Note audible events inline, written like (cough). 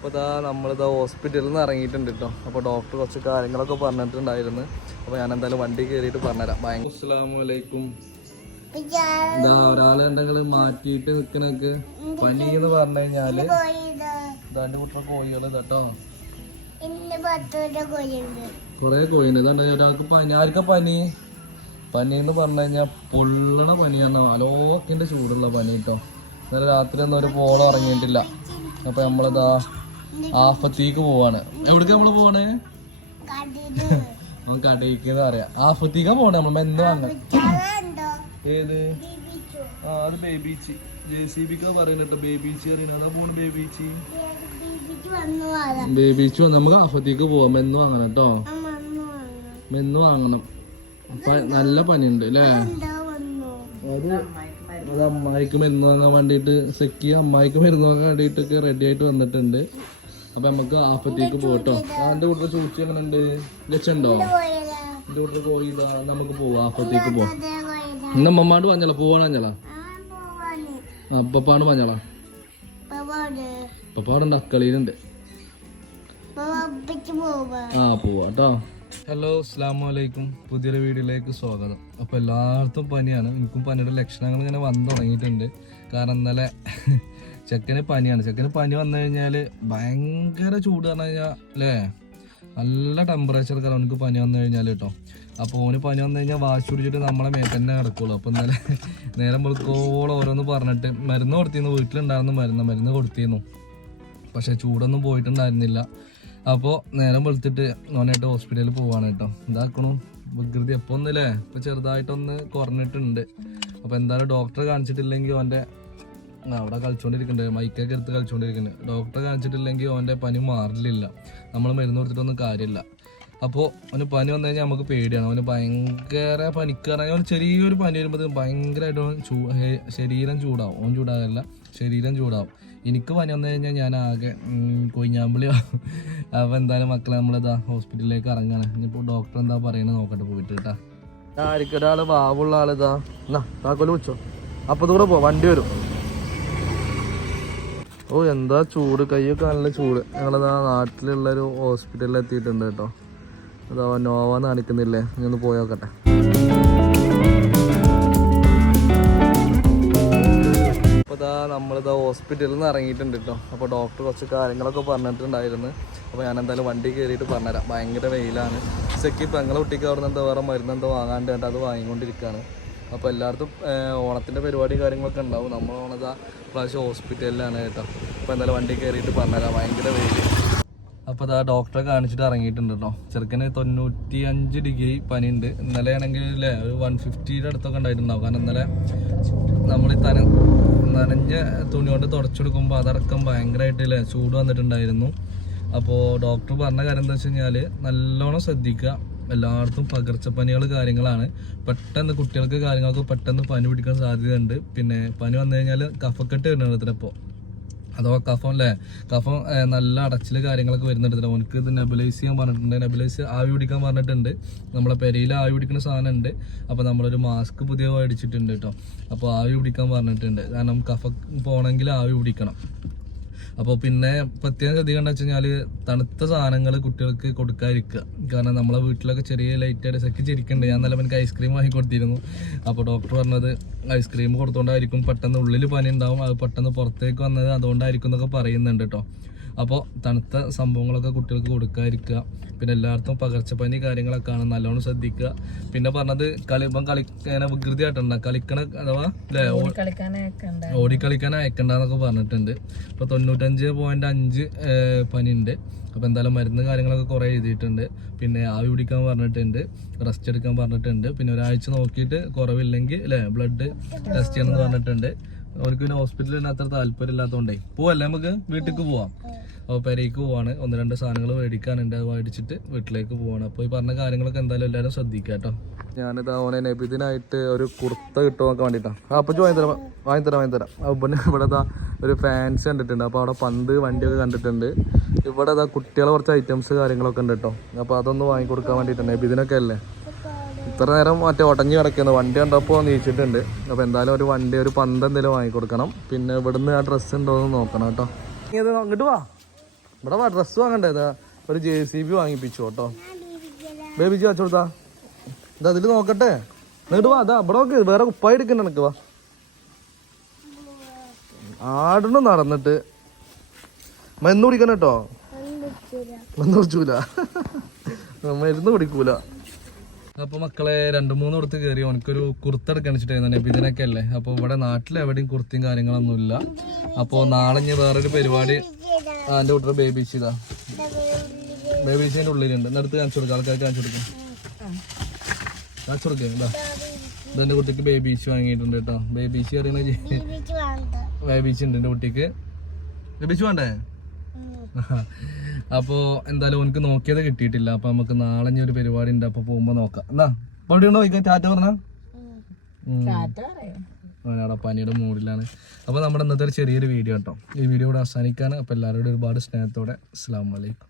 അപ്പോൾ ഇതാ നമ്മളിതാ ഹോസ്പിറ്റലിൽ നിന്ന് ഇറങ്ങിയിട്ടുണ്ട് കേട്ടോ അപ്പോൾ ഡോക്ടർ കുറച്ച് കാര്യങ്ങളൊക്കെ പറഞ്ഞിട്ടുണ്ടായിരുന്നു. അപ്പോൾ ഞാൻ എന്തായാലും വണ്ടി കയറിയിട്ട് പറഞ്ഞുതരാം. ഭയങ്കര അസ്സലാമലൈക്കും ഇതാ ഒരാളെ ഉണ്ടെങ്കിൽ മാറ്റിയിട്ട് നിൽക്കണക്ക് പനി എന്ന് പറഞ്ഞു കഴിഞ്ഞാൽ ഇതാണ്ട് കുട്ട കോഴികൾ കേട്ടോ കൊറേ കോഴിയുണ്ട് ഇതാണ്ട് ഒരാൾക്ക് പനി. ആർക്കാ പനി? പനി എന്ന് പറഞ്ഞു കഴിഞ്ഞാൽ പൊള്ളണ പനിയാണ്. അലോക്കിന്റെ ചൂടുള്ള പനി കേട്ടോ ഇന്നലെ രാത്രി ഒന്നും ഒരു പോളം ഇറങ്ങിയിട്ടില്ല. അപ്പൊ നമ്മളിതാ ആഫത്തേക്ക് പോവാണ്. എവിടേക്ക് നമ്മൾ പോവാണ്? നമുക്ക് കടയിക്ക് അറിയാം ആഫത്തേക്കാ പോണേ. നമ്മൾ മെന്ന് വാങ്ങാൻ ഏത്? ആ അത് ബേബീച്ചി ജെ സി ബിക്കാ പറയുന്നുണ്ട് ബേബീച്ചി അറിയണ അതാ പോണ് ബേബീച്ചി ബീബിച്ചു വന്നു നമുക്ക് ആഫത്തേക്ക് പോവാം. മെന്ന് വാങ്ങണം കേട്ടോ മെന്ന് വാങ്ങണം. നല്ല പനിയുണ്ട് അല്ലേ അത് അത് അമ്മായിക്ക് മരുന്ന് വാങ്ങാൻ വേണ്ടിയിട്ട് സെക്കി അമ്മായിക്ക് മരുന്ന് വാങ്ങാൻ വേണ്ടിയിട്ടൊക്കെ റെഡി ആയിട്ട് വന്നിട്ടുണ്ട്. അപ്പൊ നമുക്ക് ആപ്പത്തേക്ക് പോട്ടോ. എന്റെ കൂട്ടർ ചൂച്ചി എങ്ങനെ ഉണ്ട് ലക്ഷണ്ടോ എന്റെ കൂട്ടർ പോയി നമുക്ക് പോവാം. ആപ്പത്തേക്ക് പോവാം ഇന്ന് അമ്മമാട് പഞ്ഞള പോവാണ് അഞ്ഞള അപ്പാണ് മഞ്ഞള അപ്പപ്പാടുണ്ട് അക്കളിയിലുണ്ട്. ആ പോവാട്ടോ ഹലോ അസ്സാം വലൈക്കും പുതിയൊരു വീഡിയോയിലേക്ക് സ്വാഗതം. അപ്പോൾ എല്ലായിടത്തും പനിയാണ്. എനിക്കും പനിയുടെ ലക്ഷണങ്ങൾ ഇങ്ങനെ വന്നു തുടങ്ങിയിട്ടുണ്ട്. കാരണം ഇന്നലെ ചെക്കന് പനിയാണ്. ചെക്കന് പനി വന്നു കഴിഞ്ഞാൽ ഭയങ്കര ചൂട് പറഞ്ഞു കഴിഞ്ഞാൽ അല്ലേ? നല്ല ടെമ്പറേച്ചർ കാരണം എനിക്ക് പനി വന്നു കഴിഞ്ഞാൽ കേട്ടോ. അപ്പോൾ ഓന് പനി വന്നു കഴിഞ്ഞാൽ വാശി പിടിച്ചിട്ട് നമ്മളെ മേത്ത് തന്നെ കിടക്കുള്ളൂ. അപ്പോൾ ഇന്നലെ (laughs) നേരം വെളുക്കോളം ഓരോന്ന് പറഞ്ഞിട്ട് മരുന്ന് കൊടുത്തിരുന്നു. വീട്ടിലുണ്ടായിരുന്നു മരുന്ന് മരുന്ന് കൊടുത്തിരുന്നു. പക്ഷെ ചൂടൊന്നും പോയിട്ടുണ്ടായിരുന്നില്ല. അപ്പോൾ നേരം വെളുത്തിട്ട് ഓനായിട്ട് ഹോസ്പിറ്റലിൽ പോവാണ് കേട്ടോ. ഇതാക്കണു വികൃതി. എപ്പോൾ ഒന്നില്ലേ ഇപ്പൊ ചെറുതായിട്ടൊന്ന് കുറഞ്ഞിട്ടുണ്ട്. അപ്പോൾ എന്തായാലും ഡോക്ടറെ കാണിച്ചിട്ടില്ലെങ്കിൽ ഓന്റെ അവിടെ കളിച്ചുകൊണ്ടിരിക്കുന്നുണ്ട് മൈക്കൊക്കെ എടുത്ത് കളിച്ചുകൊണ്ടിരിക്കുന്നുണ്ട് ഡോക്ടറെ കാണിച്ചിട്ടില്ലെങ്കിൽ അവന്റെ പനി മാറില്ല നമ്മൾ മരുന്ന് കൊടുത്തിട്ടൊന്നും കാര്യമില്ല അപ്പോൾ അവന് പനി വന്നു കഴിഞ്ഞാൽ നമുക്ക് പേടിയാണ്. അവന് ഭയങ്കര പനിക്കാറായി അവന് ചെറിയൊരു പനി വരുമ്പോൾ ഭയങ്കരമായിട്ട് അവൻ ചൂ ശരീരം ചൂടാവും. ഓൻ ചൂടാകല്ല ശരീരം ചൂടാവും. എനിക്ക് പനി വന്നു കഴിഞ്ഞാൽ ഞാൻ ആകെ കൊയ്ഞ്ഞാമ്പിളിയോ അപ്പോൾ എന്തായാലും മക്കളെ നമ്മളിതാ ഹോസ്പിറ്റലിലേക്ക് ഇറങ്ങാണ്. ഇനിയിപ്പോൾ ഡോക്ടർ എന്താ പറയുന്നത് നോക്കട്ടെ പോയിട്ട് കേട്ടാ. ആയിരിക്കും ഒരാൾ വാവുള്ള ആളിതാ. എന്നാ താക്കോൽ വെച്ചോ അപ്പോൾ കൂടെ പോ വണ്ടി വരും. ഓ എന്താ ചൂട്? കൈയൊക്കെ നല്ല ചൂട്. ഞങ്ങളിതാ നാട്ടിലുള്ളൊരു ഹോസ്പിറ്റലിൽ എത്തിയിട്ടുണ്ട് കേട്ടോ. അതാ നോവ കാണിക്കുന്നില്ലേ ഇനി ഒന്ന് പോയി നോക്കട്ടെ. അപ്പോൾ ഇതാ നമ്മളിതാ ഹോസ്പിറ്റലിൽ നിന്ന് ഇറങ്ങിയിട്ടുണ്ട് കേട്ടോ. അപ്പോൾ ഡോക്ടർ കുറച്ച് കാര്യങ്ങളൊക്കെ പറഞ്ഞിട്ടുണ്ടായിരുന്നു. അപ്പോൾ ഞാൻ എന്തായാലും വണ്ടി കയറിയിട്ട് പറഞ്ഞുതരാം. ഭയങ്കര വെയിലാണ്. സെക്കി ഞങ്ങളെ കുട്ടിക്ക് അവിടെ നിന്ന് എന്താ വേറെ മരുന്ന് എന്തോ വാങ്ങാണ്ട് അത് വാങ്ങിക്കൊണ്ടിരിക്കുകയാണ്. അപ്പോൾ എല്ലായിടത്തും ഓണത്തിന്റെ പരിപാടി കാര്യങ്ങളൊക്കെ ഉണ്ടാവും. നമ്മൾ ഓണത് ആ പ്രാവശ്യം ഹോസ്പിറ്റലിലാണ് കേട്ടോ. അപ്പോൾ എന്തായാലും വണ്ടി കയറിയിട്ട് പറഞ്ഞുതരാം ഭയങ്കര വെയിൽ അപ്പോൾ അതാ ഡോക്ടറെ കാണിച്ചിട്ട് ഇറങ്ങിയിട്ടുണ്ട് കേട്ടോ. ചെറുക്കന് തൊണ്ണൂറ്റി അഞ്ച് ഡിഗ്രി പനിയുണ്ട്. ഇന്നലെ ആണെങ്കിൽ അല്ലേ ഒരു വൺ ഫിഫ്റ്റിയുടെ അടുത്തൊക്കെ ഉണ്ടായിട്ടുണ്ടാവും. കാരണം ഇന്നലെ നമ്മൾ തന നനഞ്ഞ തുണി കൊണ്ട് തുടച്ചെടുക്കുമ്പോൾ അതടക്കം ഭയങ്കരമായിട്ട് അല്ലേ ചൂട് വന്നിട്ടുണ്ടായിരുന്നു. അപ്പോൾ ഡോക്ടർ പറഞ്ഞ കാര്യം എന്താ വെച്ച് കഴിഞ്ഞാൽ നല്ലോണം ശ്രദ്ധിക്കുക. എല്ലായിടത്തും പകർച്ചപ്പനികൾ കാര്യങ്ങളാണ്. പെട്ടെന്ന് കുട്ടികൾക്ക് കാര്യങ്ങൾക്ക് പെട്ടെന്ന് പനി പിടിക്കാൻ സാധ്യതയുണ്ട്. പിന്നെ പനി വന്നു കഴിഞ്ഞാൽ കഫക്കെട്ട് വരുന്നുണ്ട് ഇപ്പോൾ അഥവാ കഫം അല്ലേ കഫം നല്ല അടച്ചിൽ കാര്യങ്ങളൊക്കെ വരുന്നുണ്ട് ഓനക്ക് ഇത് നെബുലൈസ് ചെയ്യാൻ പറഞ്ഞിട്ടുണ്ട്. നെബുലൈസ് ആവി പിടിക്കാൻ പറഞ്ഞിട്ടുണ്ട്. നമ്മളെ പെരയിൽ ആവി പിടിക്കുന്ന സാധനം ഉണ്ട് അപ്പോൾ നമ്മളൊരു മാസ്ക് പുതിയ മേടിച്ചിട്ടുണ്ട് കേട്ടോ. അപ്പോൾ ആവി പിടിക്കാൻ പറഞ്ഞിട്ടുണ്ട്. കാരണം കഫ പോകണമെങ്കിൽ ആവി പിടിക്കണം. അപ്പോൾ പിന്നെ പ്രത്യേകം ശ്രദ്ധിക്കേണ്ട വെച്ച് കഴിഞ്ഞാൽ തണുത്ത സാധനങ്ങൾ കുട്ടികൾക്ക് കൊടുക്കാതിരിക്കുക. കാരണം നമ്മളെ വീട്ടിലൊക്കെ ചെറിയ ലൈറ്റായിട്ട് സെക്കി ചിരിക്കണ്ട് ഞാൻ നല്ല എനിക്ക് ഐസ്ക്രീം വാങ്ങി കൊടുത്തിരുന്നു. അപ്പോൾ ഡോക്ടർ പറഞ്ഞത് ഐസ്ക്രീം കൊടുത്തോണ്ടായിരിക്കും പെട്ടെന്ന് ഉള്ളിൽ പനി ഉണ്ടാവും. അത് പെട്ടെന്ന് പുറത്തേക്ക് വന്നത് അതുകൊണ്ടായിരിക്കും എന്നൊക്കെ പറയുന്നുണ്ട് കേട്ടോ അപ്പോൾ തണുത്ത സംഭവങ്ങളൊക്കെ കുട്ടികൾക്ക് കൊടുക്കാതിരിക്കുക. പിന്നെ എല്ലായിടത്തും പകർച്ചപ്പനി കാര്യങ്ങളൊക്കെ ആണ് നല്ലോണം ശ്രദ്ധിക്കുക. പിന്നെ പറഞ്ഞത് കളി ഇപ്പം കളി വികൃതി ആയിട്ടുണ്ട് കളിക്കണ അഥവാ അല്ലേ ഓടിക്കളിക്കാൻ അയക്കണ്ടെന്നൊക്കെ പറഞ്ഞിട്ടുണ്ട്. ഇപ്പോൾ തൊണ്ണൂറ്റഞ്ച് പോയിന്റ് അഞ്ച് പനിയുണ്ട്. അപ്പോൾ എന്തായാലും മരുന്ന് കാര്യങ്ങളൊക്കെ കുറേ എഴുതിയിട്ടുണ്ട്. പിന്നെ ആവി പിടിക്കാൻ പറഞ്ഞിട്ടുണ്ട്. റെസ്റ്റ് എടുക്കാൻ പറഞ്ഞിട്ടുണ്ട്. പിന്നെ ഒരാഴ്ച നോക്കിയിട്ട് കുറവില്ലെങ്കിൽ അല്ലേ ബ്ലഡ് ടെസ്റ്റ് ചെയ്യണമെന്ന് പറഞ്ഞിട്ടുണ്ട്. അവർക്ക് പിന്നെ ഹോസ്പിറ്റലിൽ അത്ര താല്പര്യം ഇല്ലാത്തതുകൊണ്ടേ പോവല്ലേ നമുക്ക്? വീട്ടിലേക്ക് പോവാം. അപ്പോൾ പെരേക്ക് പോവാണ്. ഒന്ന് രണ്ട് സാധനങ്ങൾ മേടിക്കാനുണ്ട്. അത് മേടിച്ചിട്ട് വീട്ടിലേക്ക് പോവാണ്. അപ്പോൾ ഈ പറഞ്ഞ കാര്യങ്ങളൊക്കെ എന്തായാലും എല്ലാവരും ശ്രദ്ധിക്കുക കേട്ടോ. ഞാനിത് ഓനെ നബിദിനായിട്ട് ഒരു കുർത്ത കിട്ടുമൊക്കെ വേണ്ടിയിട്ടാണ് ആ അപ്പം വാങ്ങി തരാം. വാങ്ങി തരാം വാങ്ങി തരാം. അപ്പം ഇവിടെ ദാ ഒരു ഫാൻസ് കണ്ടിട്ടുണ്ട്. അപ്പോൾ അവിടെ പന്ത് വണ്ടിയൊക്കെ കണ്ടിട്ടുണ്ട്. ഇവിടെ ദാ കുട്ടികളെ കുറച്ച് ഐറ്റംസ് കാര്യങ്ങളൊക്കെ ഉണ്ട് കേട്ടോ. അപ്പോൾ അതൊന്ന് വാങ്ങിക്കൊടുക്കാൻ വേണ്ടിയിട്ടുണ്ട് നബിദിനൊക്കെ അല്ലേ? ഇത്ര നേരം മറ്റേ ഉടഞ്ഞു കിടക്കുന്നു. വണ്ടി കണ്ടപ്പോൾ നീച്ചിട്ടുണ്ട്. അപ്പോൾ എന്തായാലും ഒരു വണ്ടി ഒരു പന്ത് എന്തെങ്കിലും വാങ്ങിക്കൊടുക്കണം പിന്നെ ഇവിടുന്ന് ആ ഡ്രസ്സ് ഉണ്ടോ എന്ന് നോക്കണം കേട്ടോ. അങ്ങോട്ട് വാ. ഇവിടെ ഡ്രസ്സ് വാങ്ങണ്ടേ ഇതാ? ഒരു ജെ സി ബി വാങ്ങിപ്പിച്ചു കേട്ടോ. ബേബിജി വെച്ചു കൊടുത്താ? ഇതാ അതിൽ നോക്കട്ടെ. എന്നിട്ട് വാ അതാ ഇവിടെ നോക്ക് വേറെ കുപ്പായി എടുക്കണ്ട എനിക്ക് വാ. ആടണം നടന്നിട്ട് മരുന്ന് കുടിക്കണം കേട്ടോ. മരുന്ന് കുടിച്ചൂല. മരുന്ന് കുടിക്കൂല. അപ്പൊ മക്കളെ രണ്ടു മൂന്ന് കൊടുത്ത് കയറി അവനക്കൊരു കുർത്ത എടുക്കാൻ വെച്ചിട്ടായിരുന്നു നബിദിനൊക്കെ അല്ലേ? അപ്പൊ ഇവിടെ നാട്ടിൽ എവിടെയും കുർത്തിയും കാര്യങ്ങളൊന്നും ഇല്ല അപ്പൊ നാളെ ഇനി വേറൊരു പരിപാടി ആ എന്റെ കുട്ടിയുടെ ബേബീസ് ഇതാ. ബേബീസിന്റെ ഉള്ളിലുണ്ട്. എന്നടുത്ത് കാണിച്ചു കൊടുക്കാം. ആൾക്കാർക്ക് കാണിച്ചു കൊടുക്കാം. കാണിച്ചു കൊടുക്കാം ഇതാ. ഇതെന്റെ കുട്ടിക്ക് ബേബീസ് വാങ്ങിയിട്ടുണ്ട് കേട്ടോ. ബേബീസ് അറിയണ ബേബീസ് ഉണ്ട് എന്റെ കുട്ടിക്ക്. ബേബീസ് വേണ്ടേ? അപ്പോ എന്തായാലും എനിക്ക് നോക്കിയത് കിട്ടിയിട്ടില്ല. അപ്പൊ നമുക്ക് നാളെ ഒരു പരിപാടി ഉണ്ട്. അപ്പൊ പോകുമ്പോ നോക്കാം. എന്നാ പടി ഉണ്ടോ വൈകാൻ ടാറ്റ പറഞ്ഞ? അവിടെ പനിയുടെ മൂഡിലാണ് അപ്പോൾ നമ്മുടെ ഇന്നത്തെ ഒരു ചെറിയൊരു വീഡിയോ കേട്ടോ ഈ വീഡിയോ ഇവിടെ അവസാനിക്കാൻ അപ്പോൾ എല്ലാവരോടും ഒരുപാട് സ്നേഹത്തോടെ അസ്സാം വലൈക്കും